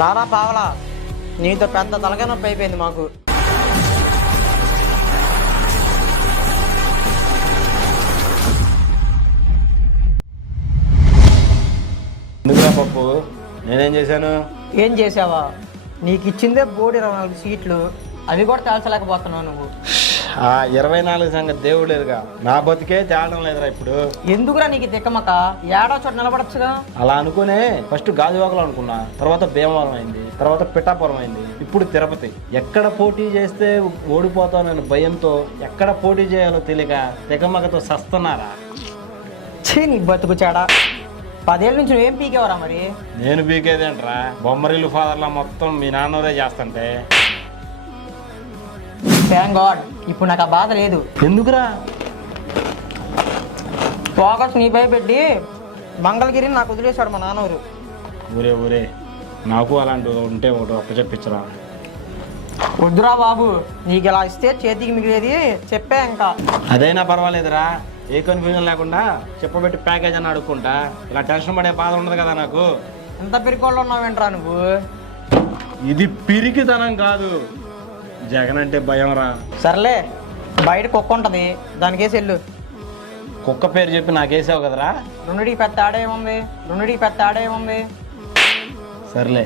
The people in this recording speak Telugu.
రారా పావలా, నీతో పెద్ద తలకాయ నొప్పి అయిపోయింది మాకు. ఎందుకురా పప్పు, నేనేం చేశాను? ఏం చేసావా? నీకు ఇచ్చిందే బోర్డు 24 సీట్లు, అవి కూడా తేల్చలేకపోతున్నావు నువ్వు. ఆ 24 సంగతి దేవుడు లేదుగా, నా బతికే తేలడం లేదురా ఇప్పుడు. ఎందుకురా నీకు తిక్కమక? ఏడో చోట నిలబడచ్చుగా. అలా అనుకునే ఫస్ట్ గాజువాకలు అనుకున్నా, తర్వాత భీమవరం అయింది, తర్వాత పిఠాపురం అయింది, ఇప్పుడు తిరుపతి. ఎక్కడ పోటీ చేస్తే ఓడిపోతానని భయంతో ఎక్కడ పోటీ చేయాలో తెలియక తికమకతో సస్తున్నారా. ఛీ, నీ బతుకు చాడా. 10 ఏళ్ళ నుంచి నువ్వేం పీకేవరా మరి? నేను పీకేదేంట్రా, బొమ్మరిల్లు ఫాదర్లా మొత్తం మీ నాన్నదే చేస్తుంటే. థ్యాంక్ గాడ్, ఇప్పుడు నాకు ఆ బాధ లేదు. ఎందుకురా? ఫోకస్ నీపై పెట్టి మంగళగిరిని నాకు వదిలేశాడు మా నాన్నవారు. ఊరే ఊరే, నాకు అలాంటి ఉంటే ఒకటి అప్పచెప్పించరా. వద్దురా బాబు, నీకు ఇలా ఇస్తే చేతికి మిగిలేది చెప్పే ఇంకా. అదైనా పర్వాలేదురా, ఏ కన్ఫ్యూజన్ లేకుండా చెప్పబెట్టి ప్యాకేజ్ అని అడుక్కుంటా. ఇలా టెన్షన్ పడే బాధ ఉండదు కదా నాకు. ఎంత పిరికోళ్ళు ఉన్నావేంట్రా నువ్వు? ఇది పిరికితనం కాదు, జగన్ అంటే భయం రా. సర్లే, బయట కుక్క ఉంటుంది, దానికేసి వెళ్ళు. కుక్క పేరు చెప్పి నాకేసావు కదరా. రెండుడికి పెద్ద ఆడే ఏముంది? సర్లే,